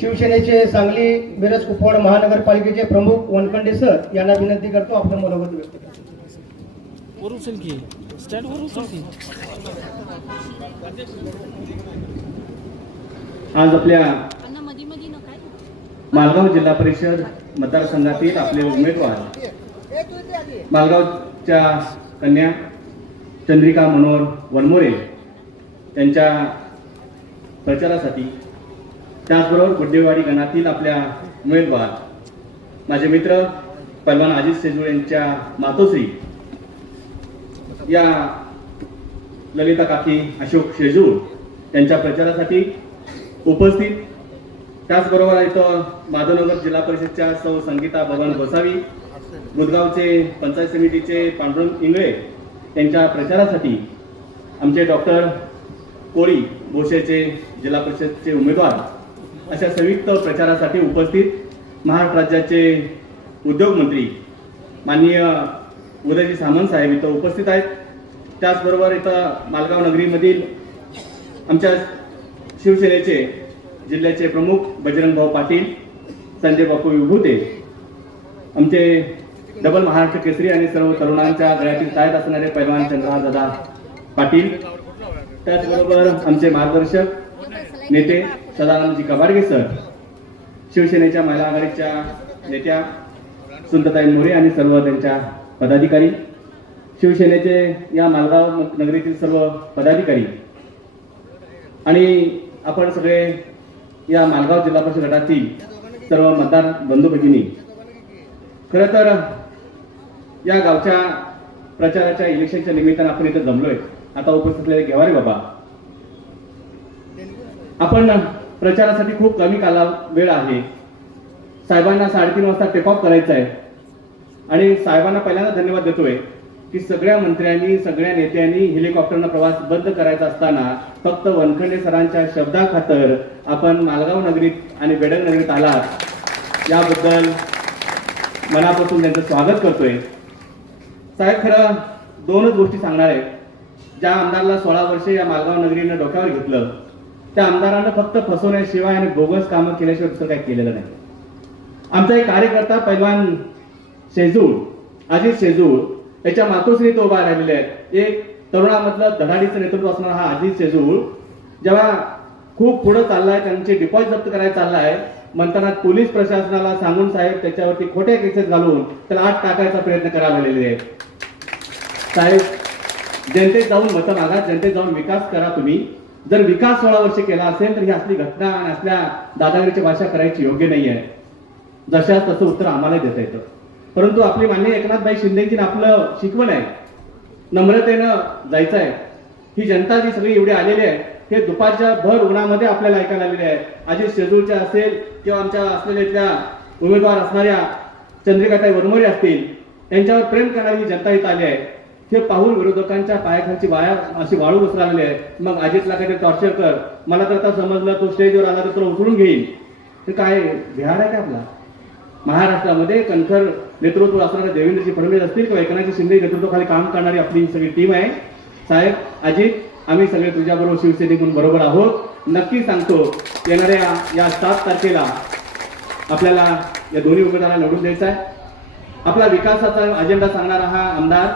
शिवसेनेचे सांगली मिरज कुपवाड महानगरपालिकेचे प्रमुख वनखंडे सर यांना विनंती करतो आपलं मनोगत व्यक्त करतो. आज आपल्या मालगाव जिल्हा परिषद मतदारसंघातील आपले उमेदवार मालगावच्या कन्या चंद्रिका मनोहर वनमोरे यांच्या प्रचारासाठी, त्याचबरोबर गुड्डेवाडी गणातील आपल्या उमेदवार माझे मित्र पैलवान अजित शेजूळ यांच्या मातोश्री या ललिता काकी अशोक शेजूळ यांच्या प्रचारासाठी उपस्थित, त्याचबरोबर इथं माधवनगर जिल्हा परिषदच्या सौ संगीता भगवान गोसावी, बुधगावचे पंचायत समितीचे पांडुरंग इंगळे यांच्या प्रचारासाठी आमचे डॉक्टर कोळी भोसेचे जिल्हा परिषदचे उमेदवार अशा संयुक्त प्रचारासाठी उपस्थित महाराष्ट्र राज्याचे उद्योग मंत्री माननीय उदयजी सामंत साहेब इथं उपस्थित आहेत. त्याचबरोबर इथं मालगाव नगरीमधील आमच्या शिवसेनेचे जिल्ह्याचे प्रमुख बजरंग भाऊ पाटील, संजय बापू विभूते, आमचे डबल महाराष्ट्र केसरी आणि सर्व तरुणांच्या गळ्यातील ताईत असणारे पैलवान चंद्रहार पाटील, त्याचबरोबर आमचे मार्गदर्शक नेते सदानंदजी कबाडगे सर, शिवसेनेच्या महिला आघाडीच्या नेत्या सुंदरताई मोरे आणि सर्व त्यांच्या पदाधिकारी, शिवसेनेचे या मालगाव नगरीतील सर्व पदाधिकारी आणि आपण सगळे या मालगाव जिल्हा परिषद गटातील सर्व मतदार बंधू भगिनी, खरं तर या गावच्या प्रचाराच्या इलेक्शनच्या निमित्तानं आपण इथे जमलोय. आता उपस्थित असलेले घेवारे बाबा, आपण प्रचारासाठी खूप कमी वेळ आहे. साहेबांना 3:30 वाजता टेक ऑफ करायचं आहे आणि साहेबांना पहिल्यांदा धन्यवाद देतोय की सगळ्या मंत्र्यांनी, सगळ्या नेत्यांनी हेलिकॉप्टरनं प्रवास बंद करायचा असताना फक्त वनखंडे सरांच्या शब्दाखातर आपण मालगाव नगरीत आणि बेडग नगरीत आलात, याबद्दल मनापासून त्यांचं स्वागत करतोय. साहेब, खरं दोनच गोष्टी सांगणार आहे. ज्या आमदाराला 16 वर्षे या मालगाव नगरीनं डोक्यावर घेतलं, त्या आमदारानं फक्त फसवण्याशिवाय आणि बोगस कामं केल्याशिवाय दुसरं काही केलेलं नाही. आमचा एक कार्यकर्ता पैलवान शेजूळ, अजित शेजूळ याच्या मातोश्री तो उभा राहिलेले आहेत. एक तरुणामधलं धडाडीचं नेतृत्व असणारा हा अजित शेजूळ जेव्हा खूप पुढे चाललाय, त्यांचे डिपॉझिट जप्त करायला चाललाय, म्हणताना पोलीस प्रशासनाला सांगून साहेब त्याच्यावरती खोट्या केसेस घालून त्याला आत टाकायचा प्रयत्न करायला लागलेले आहेत. साहेब, जनतेत जाऊन मतं मागा, जनतेत जाऊन विकास करा. तुम्ही जर विकास 16 वर्ष केला असेल तर ही असली घटना आणि असल्या दादागिरीची भाषा करायची योग्य नाही आहे. जशा तसं उत्तर आम्हाला देता येतं. परंतु आपली माननीय एकनाथभाई शिंदेची आपलं शिकवण आहे, नम्रतेनं जायचं आहे. ही जनता जी सगळी एवढी आलेली आहे, हे दुपारच्या भर उन्हामध्ये आपल्याला ऐकायला आलेले आहे. अजित शेजूळच्या असेल किंवा आमच्या असलेल्या उमेदवार असणाऱ्या चंद्रिकाताई वनमोरे असतील, यांच्यावर प्रेम करणारी ही जनता इथं आली आहे. हे पाहून विरोधकांच्या पायाखालची वाया अशी वाळू बसरालेली आहे. मग अजितला काहीतरी टॉर्चर कर, मला तर आता समजलं तो स्टेजवर आला तर तुला उचलून घेईल. हे काय बिहार आहे का आपला? महाराष्ट्रामध्ये कणखर नेतृत्व असणारे देवेंद्रजी फडणवीस असतील किंवा एकनाथजी शिंदे नेतृत्वाखाली काम करणारी आपली सगळी टीम आहे. साहेब, अजित, आम्ही सगळे तुझ्याबरोबर शिवसेनेकडून बरोबर आहोत. नक्की सांगतो, येणाऱ्या या 7 तारखेला आपल्याला या दोन्ही उमेदवारांना निवडून द्यायचा आहे. आपला विकासाचा अजेंडा सांगणारा हा आमदार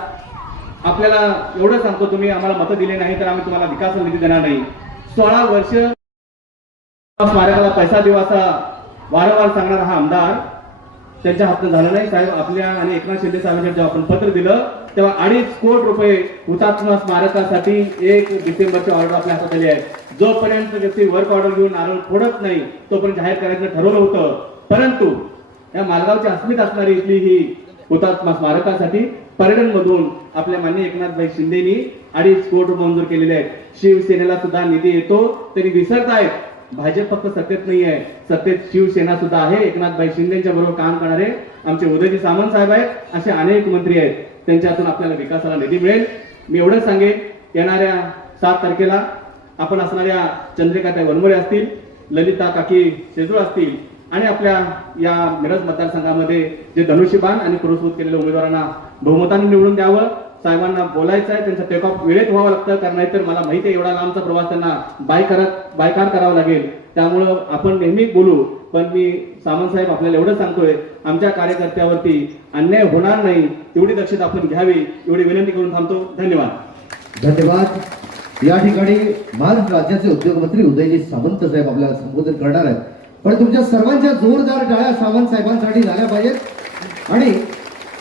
आपल्याला एवढं सांगतो, तुम्ही आम्हाला मतं दिले नाही तर आम्ही तुम्हाला विकास निधी देणार नाही. 16 वर्ष स्मारकाला पैसा देऊ असा वारंवार सांगणारा हा आमदार त्यांच्या हातून झालं नाही. साहेब, आपल्या आणि एकनाथ शिंदे साहेबांना जेव्हा आपण पत्र दिलं तेव्हा 2.5 कोटी रुपये हुतात्मा स्मारकासाठी 1 डिसेंबरची ऑर्डर आपल्या हातात आली आहे. जोपर्यंत व्यक्ती वर्क ऑर्डर घेऊन नारळ फोडत नाही तोपर्यंत जाहीर करायचं ठरवलं होतं. परंतु या मालगावची अस्मिता असणारी इथली ही हुतात्मा स्मारकासाठी पर्यटनमधून आपल्या माननीय एकनाथभाई शिंदेनी 2.5 कोटी रुपये मंजूर केलेले आहेत. शिवसेनेला सुद्धा निधी येतो तरी विसरतायत. भाजप फक्त सत्तेत नाही आहे, सत्तेत शिवसेना सुद्धा आहे. एकनाथभाई शिंदेच्या बरोबर काम करणारे आमचे उदयजी सामंत साहेब आहेत, असे अनेक मंत्री आहेत. त्यांच्यातून आपल्याला विकासाला निधी मिळेल. मी एवढंच सांगेन, येणाऱ्या 7 तारखेला आपण असणाऱ्या चंद्रिकाताई वनमोरे असतील, ललिता काकी शेजूळ असतील आणि आपल्या या मिरज मतदारसंघामध्ये जे धनुष्यबाण आणि पुरस्कृत केलेल्या उमेदवारांना बहुमताने निवडून द्यावं. साहेबांना बोलायचं आहे, त्यांचा टेक ऑफ वेळेत व्हावं लागतं, कारण नाहीतर मला माहिती आहे एवढा लांबचा प्रवास त्यांना बायकार करावा लागेल. त्यामुळं आपण नेहमी बोलू, पण मी सामंत साहेब आपल्याला एवढं सांगतोय, आमच्या कार्यकर्त्यावरती अन्याय होणार नाही एवढी दक्षता आपण घ्यावी, एवढी विनंती करून थांबतो. धन्यवाद. धन्यवाद. या ठिकाणी महाराष्ट्र राज्याचे उद्योगमंत्री उदयजी सामंत साहेब आपल्याला संबोधित करणार आहेत. पण तुमच्या सर्वांच्या जोरदार टाळ्या सामंत साहेबांसाठी झाल्या पाहिजेत. आणि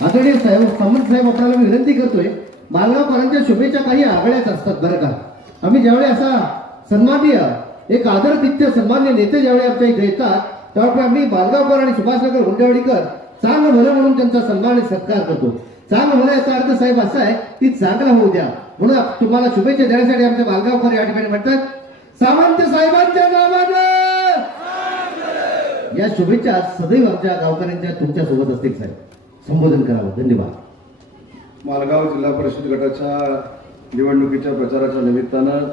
आदरणीय सामंत साहेब आपल्याला मी विनंती करतोय, मालगावकरांच्या शुभेच्छा काही आगळ्याच असतात बरं का. आम्ही ज्यावेळी असा सन्माननीय एक आदरातिथ्य सन्मान्य नेते ज्यावेळी आमच्या इथे येतात, त्यावेळी आम्ही मालगावकर आणि सुभाषनगर हुंडेवाडीकर चांगलं भलं म्हणून त्यांचा सन्मान आणि सत्कार करतो. चांगलं भलं याचा अर्थ साहेब असा आहे की चांगलं होऊ द्या, म्हणून तुम्हाला शुभेच्छा देण्यासाठी आमचे मालगावकर या ठिकाणी म्हणतात, सामंत साहेबांच्या नावानं या शुभेच्छा सदैव आमच्या गावकऱ्यांच्या तुमच्या सोबत असतील. साहेब संबोधन करावं. धन्यवाद. मालगाव जिल्हा परिषद गटाच्या निवडणुकीच्या प्रचाराच्या निमित्तानं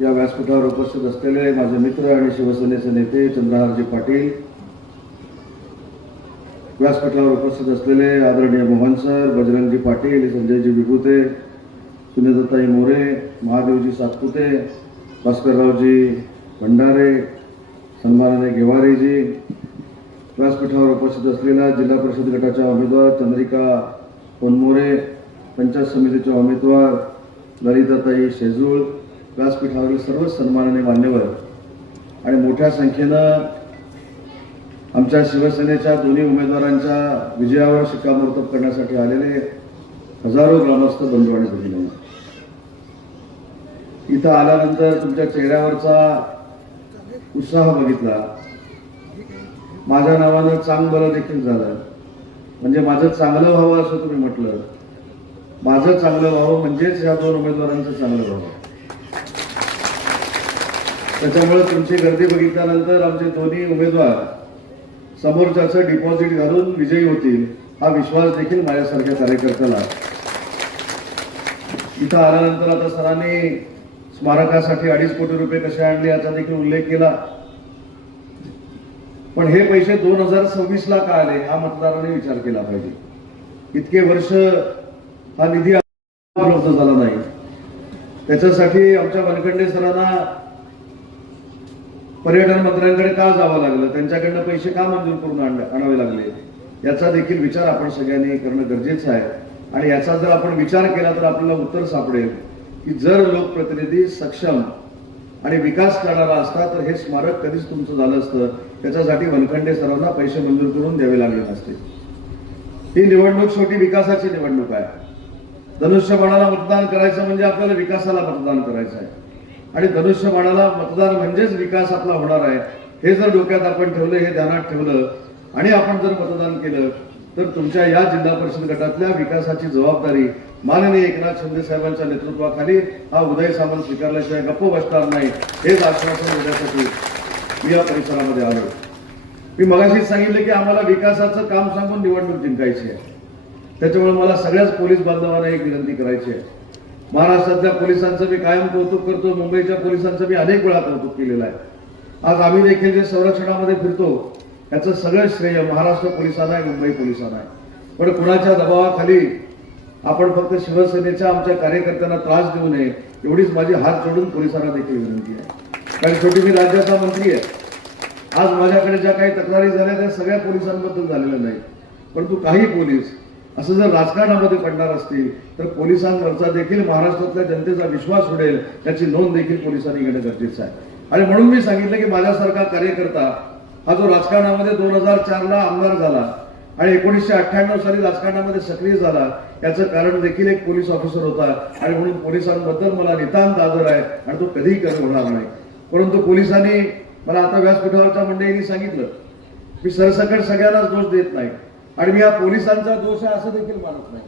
या व्यासपीठावर उपस्थित असलेले माझे मित्र आणि शिवसेनेचे नेते चंद्रहारजी पाटील, व्यासपीठावर उपस्थित असलेले आदरणीय मोहन सर, बजरंगजी पाटील, संजयजी विभूते, सुनीताताई मोरे, महादेवजी सातपुते, भास्कररावजी भंडारे, सन्माननीय गेवारीजी, व्यासपीठावर उपस्थित असलेल्या जिल्हा परिषद गटाच्या उमेदवार चंद्रिका कोनमोरे, पंचायत समितीच्या उमेदवार ललिताताई शेजूळ, व्यासपीठावरील सर्व सन्माननीय मान्यवर आणि मोठ्या संख्येनं आमच्या शिवसेनेच्या दोन्ही उमेदवारांच्या विजयावर शिक्कामोर्तब करण्यासाठी आलेले हजारो ग्रामस्थ बंधू आणि भगिनी, इथं आल्यानंतर तुमच्या चेहऱ्यावरचा उत्साह बघितला. माझ्या नावानं चांगलं देखील झालं, म्हणजे माझं चांगलं व्हावं असं तुम्ही म्हटलं. माझं चांगलं व्हावं म्हणजेच या दोन उमेदवारांचं चांगलं व्हावं. त्याच्यामुळे तुमची गर्दी बघितल्यानंतर आमचे दोन्ही उमेदवार समोरच्याचं डिपॉझिट घालून विजयी होतील हा विश्वास देखील माझ्यासारख्या कार्यकर्त्याला. इथं आल्यानंतर आता सरांनी स्मारकासाठी 2.5 कोटी रुपये कसे आणले याचा देखील उल्लेख केला. पण हे पैसे 2026ला का आले हा मतदारांनी विचार केला पाहिजे. इतके वर्ष हा निधी उपलब्ध झाला नाही. त्याच्यासाठी आमच्या वनखंडे सरांना पर्यटन मंत्र्यांकडे का जावं लागलं, त्यांच्याकडनं पैसे का मंजूर करून आणावे लागले, याचा देखील विचार आपण सगळ्यांनी करणं गरजेचं आहे. आणि याचा जर आपण विचार केला तर आपल्याला उत्तर सापडेल की जर लोकप्रतिनिधी सक्षम आणि विकास करणारा असता तर हे स्मारक कधीच तुमचं झालं असतं. त्याच्यासाठी वनखंडे सरांना पैसे मंजूर करून द्यावे लागले नसते. ही निवडणूक शेवटी विकासाची निवडणूक आहे. धनुष्यबाणाला मतदान करायचं म्हणजे आपल्याला विकासाला मतदान करायचं आहे. आणि धनुष्यबाणाला मतदान म्हणजेच विकास आपला होणार आहे. हे जर डोक्यात आपण ठेवलं, हे ध्यानात ठेवलं आणि आपण जर मतदान केलं तर तुमच्या या जिल्हा परिषद गटातल्या विकासाची जबाबदारी माननीय एकनाथ शिंदे साहेबांच्या नेतृत्वाखाली हा उदय सामंत स्वीकारल्याशिवाय गप्प बसणार नाही. हेच आश्वासन देण्यासाठी मी या परिसरामध्ये आलो. मी मगाशीच सांगितलं की आम्हाला विकासाचं काम सांगून निवडणूक जिंकायची आहे. त्याच्यामुळे मला सगळ्याच पोलीस बांधवांना एक विनंती करायची आहे. महाराष्ट्रातल्या पोलिसांचं मी कायम कौतुक करतो, मुंबईच्या पोलिसांचं मी अनेक वेळा कौतुक केलेलं आहे. आज आम्ही देखील जे संरक्षणामध्ये फिरतो याचं सगळं श्रेय महाराष्ट्र पोलिसांना आहे, मुंबई पोलिसांना आहे. पण कुणाच्या दबावाखाली आपण फक्त शिवसेनेच्या आमच्या कार्यकर्त्यांना त्रास देऊ नये एवढीच माझी हात जोडून पोलिसांना देखील विनंती आहे. कारण शेवटी मी राज्याचा मंत्री आहे. आज माझ्याकडे ज्या काही तक्रारी झाल्या त्या सगळ्या पोलिसांबद्दल झालेल्या नाही. परंतु काही पोलीस असं जर राजकारणामध्ये पडणार असतील तर पोलिसांवरचा देखील महाराष्ट्रातल्या जनतेचा विश्वास उडेल याची नोंद देखील पोलिसांनी घेणं गरजेचं आहे. आणि म्हणून मी सांगितलं की माझ्यासारखा कार्यकर्ता हा जो राजकारणामध्ये 2004ला आमदार झाला आणि 1998 साली राजकारणामध्ये सक्रिय झाला याचं कारण देखील एक पोलीस ऑफिसर होता. आणि म्हणून पोलिसांबद्दल मला नितांत आदर आहे आणि तो कधीही कमी होणार नाही. परंतु पोलिसांनी मला आता व्यासपीठावरच्या मंडळींनी सांगितलं मी सरसकट सगळ्यांनाच दोष देत नाही आणि मी या पोलिसांचा दोष आहे असं देखील मानत नाही.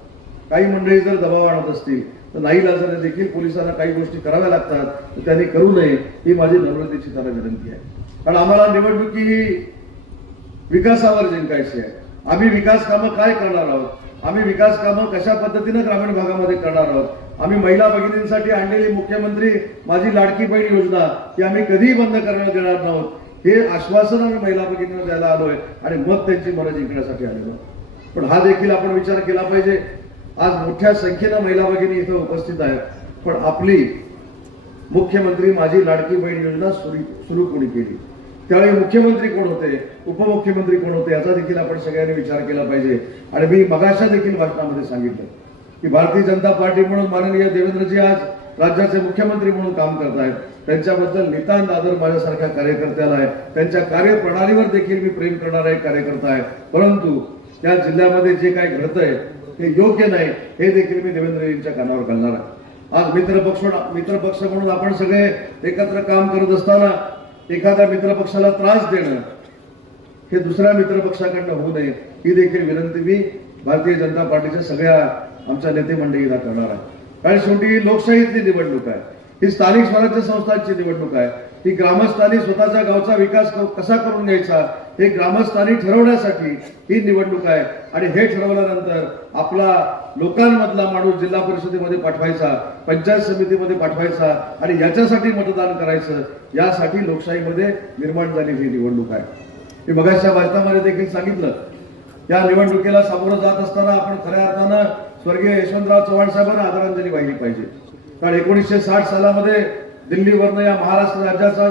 काही मंडळी जर दबाव आणत असतील तर नाईलाजाने देखील पोलिसांना काही गोष्टी कराव्या लागतात, तर त्यांनी करू नये ही माझी नम्रतेची त्याला विनंती आहे. कारण आम्हाला निवडणुकी ही विकासावर जिंकायची आहे. आम्ही विकास कामं काय करणार आहोत, आम्ही विकास कामं कशा पद्धतीनं ग्रामीण भागामध्ये करणार आहोत, आम्ही महिला भगिनींसाठी आणलेली मुख्यमंत्री माझी लाडकी बहीण योजना ती आम्ही कधीही बंद करण्यात देणार नाहोत हे आश्वासन आम्ही महिला भगिनींना द्यायला आलोय आणि मग त्यांची मनं जिंकण्यासाठी आलेलो. पण हा देखील आपण विचार केला पाहिजे. आज मोठ्या संख्येनं महिला भगिनी इथं उपस्थित आहेत, पण आपली मुख्यमंत्री माझी लाडकी बहीण योजना सुरू कोणी केली, त्यावेळी मुख्यमंत्री कोण होते, उपमुख्यमंत्री कोण होते, याचा देखील आपण सगळ्यांनी विचार केला पाहिजे. आणि मी मगाशा देखील भाषणामध्ये सांगितलं की भारतीय जनता पार्टी म्हणून माननीय देवेंद्रजी आज राज्याचे मुख्यमंत्री म्हणून काम करत आहेत. त्यांच्याबद्दल नितांत आदर माझ्यासारख्या कार्यकर्त्याला आहे. त्यांच्या कार्यप्रणालीवर देखील मी प्रेम करणारा एक कार्यकर्ता आहे. परंतु या जिल्ह्यामध्ये जे काय घडतंय ते योग्य नाही, हे देखील मी देवेंद्रजींच्या कानावर घालणार आहे. आज मित्रपक्ष म्हणून आपण सगळे एकत्र काम करत असताना एखाद्या मित्रपक्षाला त्रास देणं हे दुसऱ्या मित्रपक्षाकडनं होऊ नये, ही देखील विनंती मी भारतीय जनता पार्टीच्या सगळ्या आमच्या नेते मंडळींना करणार आहे. कारण शेवटी लोकशाहीतली निवडणूक आहे, ही स्थानिक स्वराज्य संस्थांची निवडणूक आहे. ही ग्रामस्थांनी स्वतःच्या गावचा विकास कसा करून घ्यायचा हे ग्रामस्थांनी ठरवण्यासाठी ही निवडणूक आहे. आणि हे ठरवल्यानंतर आपला लोकांमधला माणूस जिल्हा परिषदेमध्ये पाठवायचा, पंचायत समितीमध्ये पाठवायचा आणि याच्यासाठी मतदान करायचं, यासाठी लोकशाहीमध्ये निर्माण झालेली ही निवडणूक आहे. मी मगाच्या भाषणामध्ये देखील सांगितलं, या निवडणुकीला सामोरं जात असताना आपण खऱ्या अर्थानं स्वर्गीय यशवंतराव चव्हाण साहेबांना आदरांजली वाहिली पाहिजे. कारण 1960 सालामध्ये दिल्लीवरनं या महाराष्ट्र राज्याचा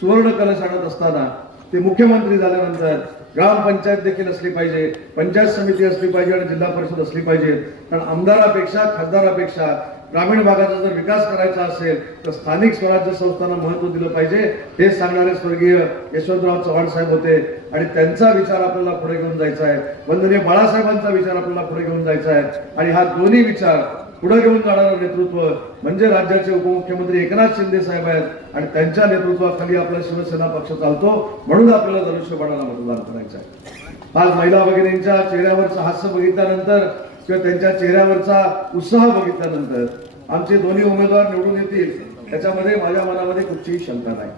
सुवर्ण कलश आणत असताना ते मुख्यमंत्री झाल्यानंतर ग्रामपंचायत देखील असली पाहिजे, पंचायत समिती असली पाहिजे आणि जिल्हा परिषद असली पाहिजे. कारण आमदारापेक्षा खासदारापेक्षा ग्रामीण भागाचा जर विकास करायचा असेल तर स्थानिक स्वराज्य संस्थांना महत्व दिलं पाहिजे, हे सांगणारे स्वर्गीय यशवंतराव चव्हाण साहेब होते. आणि त्यांचा विचार आपल्याला पुढे घेऊन जायचा आहे, वंदनीय बाळासाहेबांचा विचार आपल्याला पुढे घेऊन जायचा आहे. आणि हा दोन्ही विचार पुढे घेऊन जाणारं नेतृत्व म्हणजे राज्याचे उपमुख्यमंत्री एकनाथ शिंदे साहेब आहेत आणि त्यांच्या नेतृत्वाखाली आपला शिवसेना पक्ष चालतो. म्हणून आपल्याला धनुष्यबाणाला मतदान करायचं आहे. आज महिला भगिनींच्या चेहऱ्यावरचं हास्य बघितल्यानंतर किंवा त्यांच्या चेहऱ्यावरचा उत्साह बघितल्यानंतर आमचे दोन्ही उमेदवार निवडून येतील त्याच्यामध्ये माझ्या मनामध्ये कुठलीही शंका नाही.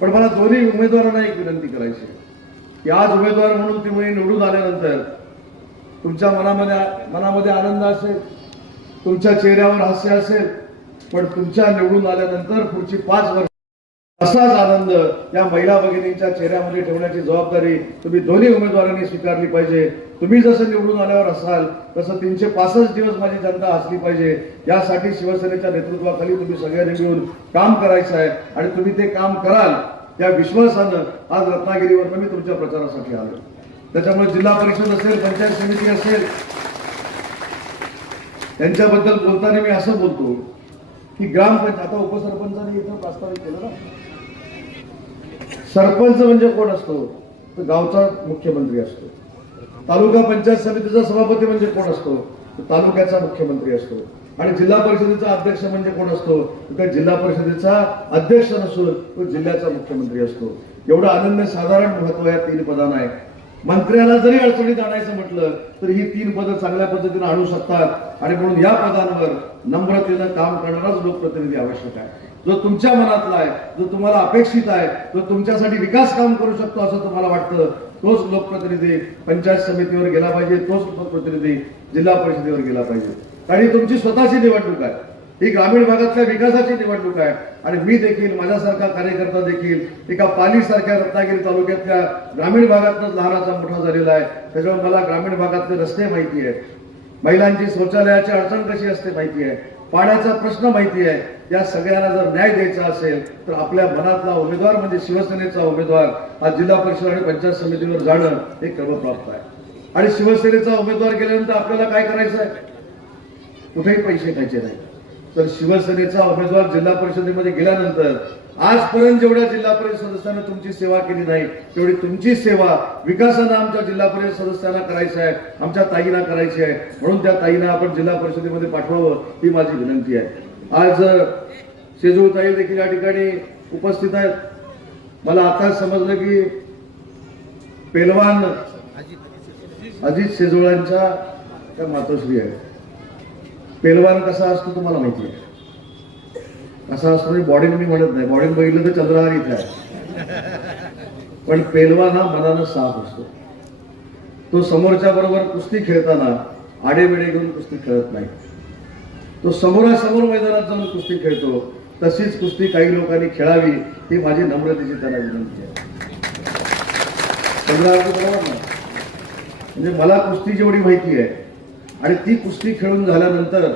पण मला दोन्ही उमेदवारांना एक विनंती करायची आहे की आज उमेदवार म्हणून तुम्ही निवडून आल्यानंतर तुमच्या मनामध्ये आनंद असेल, तुमच्या चेहऱ्यावर हास्य असेल, पण तुमच्या निवडून आल्यानंतर पुढची 5 वर्ष असाच आनंद या महिला भगिनींच्या चेहऱ्यामध्ये ठेवण्याची जबाबदारी तुम्ही दोन्ही उमेदवारांनी स्वीकारली पाहिजे. तुम्ही जसं निवडून आल्यावर असाल तसं 365 दिवस माझी जनता हसली पाहिजे. यासाठी शिवसेनेच्या नेतृत्वाखाली तुम्ही सगळ्यांनी मिळून काम करायचं आहे आणि तुम्ही ते काम कराल या विश्वासानं आज रत्नागिरीवर मी तुमच्या प्रचारासाठी आलो. त्याच्यामुळे जिल्हा परिषद असेल, पंचायत समिती असेल, त्यांच्याबद्दल बोलताना मी असं बोलतो की ग्रामपंचायत, आता उपसरपंचाने इथं प्रस्तावित केलं ना, सरपंच म्हणजे कोण असतो तर गावचा मुख्यमंत्री असतो. तालुका पंचायत समितीचा सभापती म्हणजे कोण असतो तर तालुक्याचा मुख्यमंत्री असतो. आणि जिल्हा परिषदेचा अध्यक्ष म्हणजे कोण असतो तर जिल्हा परिषदेचा अध्यक्ष नसून तो जिल्ह्याचा मुख्यमंत्री असतो. एवढं अनन्यसाधारण महत्व या 3 पदांना आहे. मंत्र्याला जरी अडचणीत आणायचं म्हटलं तर ही 3 पदं चांगल्या पद्धतीने आणू शकतात. आणि म्हणून या पदांवर नम्रतेनं काम करणाराच लोकप्रतिनिधी आवश्यक आहे, जो तुमच्या मनातला आहे, जो तुम्हाला अपेक्षित आहे, जो तुमच्यासाठी विकास काम करू शकतो असं तुम्हाला वाटतं, तोच लोकप्रतिनिधी पंचायत समितीवर गेला पाहिजे, तोच लोकप्रतिनिधी जिल्हा परिषदेवर गेला पाहिजे. कारण ही तुमची स्वतःची निवडणूक आहे, ही ग्रामीण भागातल्या विकासाची निवडणूक आहे. आणि मी देखील, माझ्यासारखा कार्यकर्ता देखील एका पालीसारख्या रत्नागिरी तालुक्यातल्या ग्रामीण भागातच लहानाचा मोठा झालेला आहे. त्याच्यामुळे मला ग्रामीण भागातले रस्ते माहिती आहेत, महिलांची शौचालयाची अडचण कशी असते माहिती आहे, पाण्याचा प्रश्न माहिती आहे. या सगळ्यांना जर न्याय द्यायचा असेल तर आपल्या मनातला उमेदवार म्हणजे शिवसेनेचा उमेदवार हा जिल्हा परिषद आणि पंचायत समितीवर जाणं हे क्रमप्राप्त आहे. आणि शिवसेनेचा उमेदवार गेल्यानंतर आपल्याला काय करायचं आहे, कुठेही पैसे खायचे नाही. तर शिवसेनेचा उमेदवार जिल्हा परिषदेमध्ये गेल्यानंतर आजपर्यंत जेवढ्या जिल्हा परिषद सदस्यांना तुमची सेवा केली नाही तेवढी तुमची सेवा विकासानं आमच्या जिल्हा परिषद सदस्यांना करायची आहे, आमच्या ताईंना करायची आहे. म्हणून त्या ताईंना आपण जिल्हा परिषदेमध्ये पाठवावं ही माझी विनंती आहे. आज शेजूळताई देखील या ठिकाणी उपस्थित आहेत. मला आता समजलं की पेलवान अजित शेजूळांच्या त्या मातोश्री आहेत. पेलवान कसा असतो तुम्हाला माहिती आहे, कसा असतो म्हणजे बॉडीने मी म्हणत नाही, बॉडीने बघितलं तर चंद्रहार इथे आहे, पण पेलवान हा मनानं साफ असतो. तो समोरच्या बरोबर कुस्ती खेळताना आडेवेडे घेऊन कुस्ती खेळत नाही, तो समोरासमोर मैदानात जाऊन कुस्ती खेळतो. तशीच कुस्ती काही लोकांनी खेळावी ही माझी नम्रतेची त्यांना विनंती आहे. चंद्रहार बरोबर ना, म्हणजे मला कुस्ती जेवढी माहिती आहे आणि ती कुस्ती खेळून झाल्यानंतर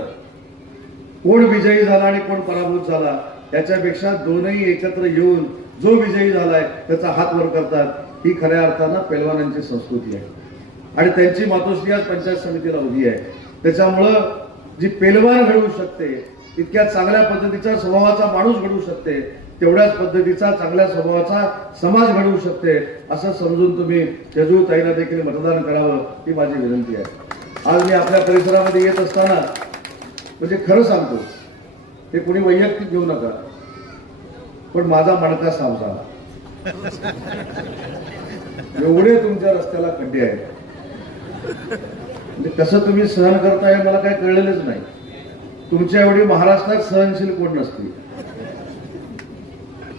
कोण विजयी झाला आणि कोण पराभूत झाला याच्यापेक्षा दोनही एकत्र येऊन जो विजयी झालाय त्याचा हात वर करतात ही खऱ्या अर्थानं पैलवानांची संस्कृती आहे आणि त्यांची मातोश्री आज पंचायत समितीला उभी आहे. त्याच्यामुळं जी पैलवान घडवू शकते, इतक्या चांगल्या पद्धतीचा स्वभावाचा माणूस घडवू शकते, तेवढ्याच पद्धतीचा चांगल्या स्वभावाचा समाज घडवू शकते असं समजून तुम्ही जेजू ताईला देखील मतदान करावं ही माझी विनंती आहे. आज मी आपल्या परिसरामध्ये येत असताना म्हणजे खरं सांगतो, हे कोणी वैयक्तिक घेऊ नका, पण माझा मणका साफ झाला. एवढे तुमच्या रस्त्याला खड्डे आहेत, म्हणजे कसं तुम्ही सहन करताय मला काही कळलेलंच नाही. तुमच्या एवढी महाराष्ट्रात सहनशील कोण नसते.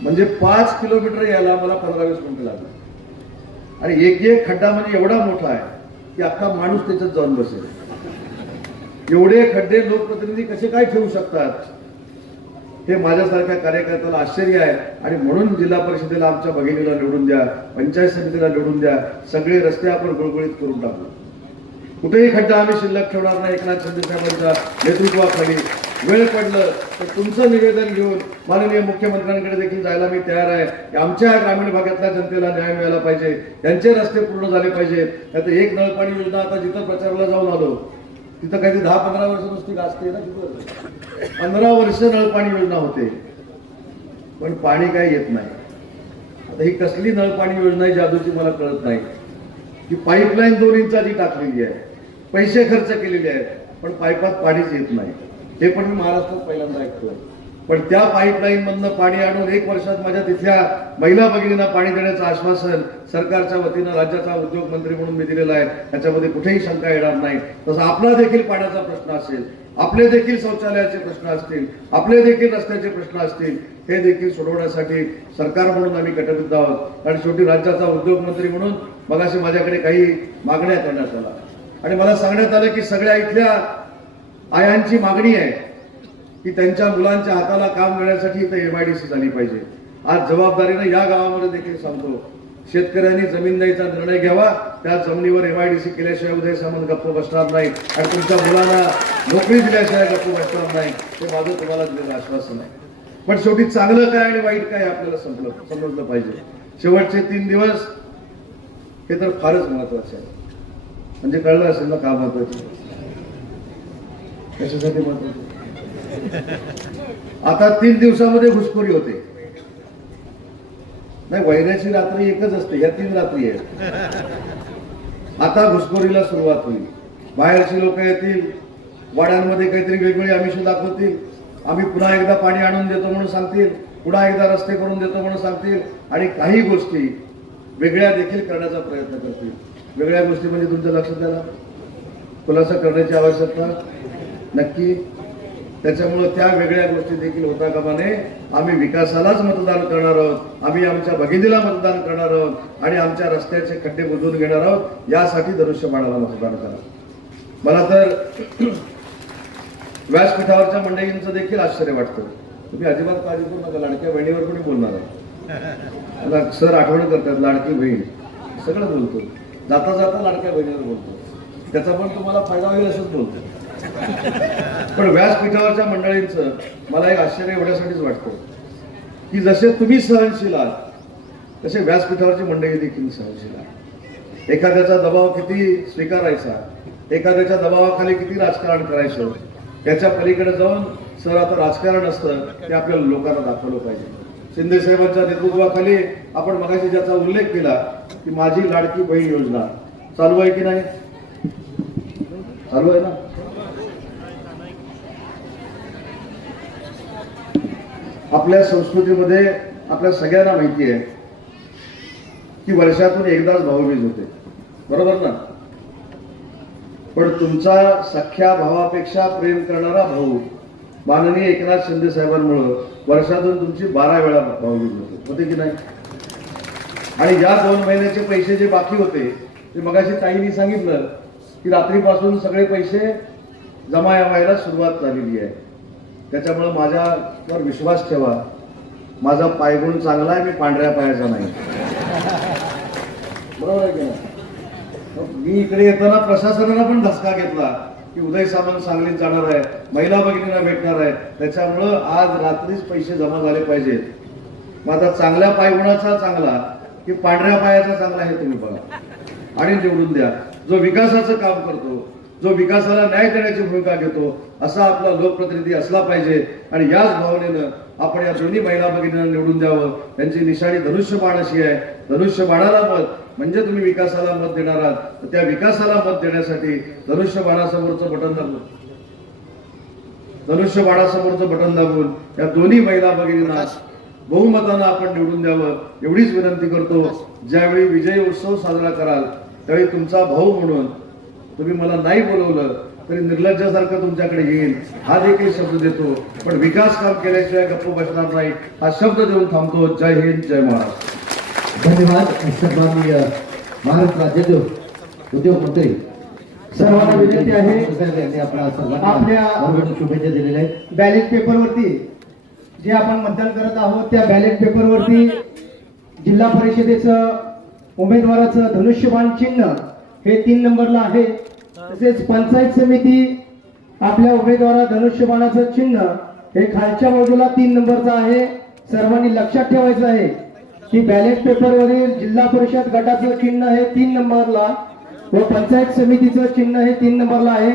म्हणजे 5 किलोमीटर यायला मला 15-20 मिनिटं लागली आणि एक एक खड्डा म्हणजे एवढा मोठा आहे की अख्खा माणूस त्याच्यात जाऊन बसेल. एवढे खड्डे लोकप्रतिनिधी कसे काय ठेवू शकतात हे माझ्यासारख्या कार्यकर्त्याला आश्चर्य आहे. आणि म्हणून जिल्हा परिषदेला आमच्या भगिनीला निवडून द्या, पंचायत समितीला निवडून द्या, सगळे रस्ते आपण गुळगुळीत करून टाकू. कुठेही खड्डा आम्ही शिल्लक ठेवणार नाही. एकनाथ शिंदे साहेबांच्या नेतृत्वाखाली वेळ पडलं तर तुमचं निवेदन घेऊन माननीय मुख्यमंत्र्यांकडे देखील जायला मी तयार आहे की आमच्या ग्रामीण भागातल्या जनतेला न्याय मिळाला पाहिजे, त्यांचे रस्ते पूर्ण झाले पाहिजेत. आता एक नळपाणी योजना आता जिथं प्रचाराला जाऊन आलो तिथं काही 10-15 वर्ष नुसती गाजते ना, तिथं 15 वर्ष नळपाणी योजना होते पण पाणी काही येत नाही. आता ही कसली नळपाणी योजना आहे जादूची मला कळत नाही की पाईपलाईन 2 इंचाची टाकलेली आहे, पैसे खर्च केलेले आहेत पण पाईपात पाणीच येत नाही. हे पण मी महाराष्ट्रात पहिल्यांदा ऐकतोय. पण त्या पाईपलाईन मधनं पाणी आणून 1 वर्षात माझ्या तिथल्या महिला भगिनींना पाणी देण्याचं आश्वासन सरकारच्या वतीनं राज्याचा उद्योग मंत्री म्हणून मी दिलेलं आहे. त्याच्यामध्ये कुठेही शंका येणार नाही. तसं आपला देखील पाण्याचा प्रश्न असेल, आपले देखील शौचालयाचे प्रश्न असतील, आपले देखील रस्त्याचे प्रश्न असतील, हे देखील सोडवण्यासाठी सरकार म्हणून आम्ही कटिबद्ध आहोत. कारण शेवटी राज्याचा उद्योग मंत्री म्हणून मगाशी माझ्याकडे काही मागण्या करण्यात आल्या आणि मला सांगण्यात आलं की सगळ्या इथल्या आयांची मागणी आहे की त्यांच्या मुलांच्या हाताला काम मिळण्यासाठी इथं MIDC झाली पाहिजे. आज जबाबदारीने या गावामध्ये देखील सांगतो, शेतकऱ्यांनी जमीन द्यायचा निर्णय घ्यावा, त्या जमिनीवर MIDC केल्याशिवाय उदय सामंत गप्प बसणार नाही आणि तुमच्या मुलांना नोकरी दिल्याशिवाय गप्प बसणार नाही. हे माझं तुम्हाला दिलेलं आश्वासन आहे. पण शेवटी चांगलं काय आणि वाईट काय आपल्याला समजलं पाहिजे. शेवटचे 3 दिवस हे तर फारच महत्वाचे आहे. म्हणजे कळलं असेल ना का महत्वाचे, कशासाठी महत्वाचे. आता 3 दिवसामध्ये घुसखोरी होते. नाही, वैऱ्याची रात्री एकच असते, या 3 रात्री आहेत. आता घुसखोरीला सुरुवात होईल. बाहेरची लोक येतील, वाड्यांमध्ये काहीतरी वेगवेगळी आमिष दाखवतील, आम्ही पुन्हा एकदा पाणी आणून देतो म्हणून सांगतील, पुन्हा एकदा रस्ते करून देतो म्हणून सांगतील आणि काही गोष्टी वेगळ्या देखील करण्याचा प्रयत्न करतील. वेगळ्या गोष्टी म्हणजे तुमच्या लक्षात द्यायला खुलासा करण्याची आवश्यकता नक्की. त्याच्यामुळे त्या वेगळ्या गोष्टी देखील होता कामा नये. आम्ही विकासालाच मतदान करणार आहोत, आम्ही आमच्या भगिनीला मतदान करणार आहोत आणि आमच्या रस्त्याचे खड्डे बुजवून घेणार आहोत. यासाठी धनुष्यबाणाला मतदान करा. मला तर व्यासपीठावरच्या मंडळींचं देखील आश्चर्य वाटतं. तुम्ही अजिबात काळजी करू नका, लाडक्या बहिणीवर कोणी बोलणार आहे. मला सर आठवण करतात लाडकी बहीण, सगळं बोलतो, जाता जाता लाडक्या बहिणीवर बोलतो, त्याचा पण तुम्हाला फायदा होईल असंच बोलतो. पण व्यासपीठावरच्या मंडळींचं मला एक आश्चर्य एवढ्यासाठीच वाटतं की जसे तुम्ही सहनशील आहात तसे व्यासपीठावरची मंडळी देखील सहनशील आहे. एखाद्याचा दबाव किती स्वीकारायचा, एखाद्याच्या दबावाखाली किती राजकारण करायचं, याच्या पलीकडे जाऊन सर आता राजकारण असतं ते आपल्याला लोकांना दाखवलं पाहिजे. शिंदे साहेबांच्या नेतृत्वाखाली आपण मगाशी ज्याचा उल्लेख केला की माझी लाडकी बहीण योजना चालू आहे की नाही, चालू आहे ना. आपल्या संस्कृतीमध्ये आपल्या सगळ्यांना माहिती आहे की वर्षातून एकदाच भाऊबीज होते, बरोबर ना. पण तुमचा सख्या भावापेक्षा प्रेम करणारा भाऊ माननीय एकनाथ शिंदे साहेबांमुळे वर्षातून तुमची 12 वेळा भाऊबीज होते की नाही. आणि या 2 महिन्याचे पैसे जे बाकी होते ते मगाशी ताईंनी सांगितलं की रात्रीपासून सगळे पैसे जमा व्हायला सुरुवात झालेली आहे. त्याच्यामुळे माझ्यावर विश्वास ठेवा, माझा पायगुण चांगला आहे, मी पांढऱ्या पायाचा नाही, बरोबर आहे की नाही. मी इकडे येताना प्रशासनाला पण धसका घेतला की उदय सामंत सांगलीत जाणार आहे, महिला भगिनींना भेटणार आहे, त्याच्यामुळं आज रात्रीच पैसे जमा झाले पाहिजेत. मग आता चांगल्या पायगुणाचा चांगला की पांढऱ्या पायाचा चांगला हे तुम्ही बघा आणि निवडून द्या. जो विकासाचं काम करतो, जो विकासाला न्याय देण्याची भूमिका घेतो, असा आपला लोकप्रतिनिधी असला पाहिजे. आणि याच भावनेनं आपण या दोन्ही महिला भगिनींना निवडून द्यावं. त्यांची निशाणी धनुष्यबाण अशी आहे, धनुष्यबाणाला मत म्हणजे तुम्ही विकासाला मत देणार आहात, तर त्या विकासाला मत देण्यासाठी धनुष्यबाणासमोरचं बटन दाबून या दोन्ही महिला भगिनींना बहुमतानं आपण निवडून द्यावं एवढीच विनंती करतो. ज्यावेळी विजय उत्सव साजरा कराल त्यावेळी तुमचा भाऊ म्हणून तुम्ही मला नाही बोलवलं तरी निर्लज्जासारखं तुमच्याकडे येईल हा देखील शब्द देतो. पण विकास काम केल्याशिवाय गप्प बसणार नाही हा शब्द देऊन थांबतो. जय हिंद, जय महाराष्ट्र. धन्यवाद. सन्माननीय महाराष्ट्र राज्याचे उद्योगमंत्री सर्वांना विनंती आहे साहेब यांनी आपल्या सर्वांना आपल्या भरभरून शुभेच्छा दिलेल्या आहेत. बॅलेट पेपरवरती जे आपण मतदान करत आहोत त्या बॅलेट पेपरवरती जिल्हा परिषदेचं उमेदवाराचं धनुष्यबाण चिन्ह हे 3 नंबरला आहे. तसेच पंचायत समिती आपल्या उमेदवारा धनुष्यबाणाचं चिन्ह हे खालच्या बाजूला 3 नंबरचं आहे. सर्वांनी लक्षात ठेवायचं आहे की बॅलेट पेपरवरील जिल्हा परिषद गटाचं चिन्ह हे 3 नंबरला व पंचायत समितीचं चिन्ह हे 3 नंबरला आहे.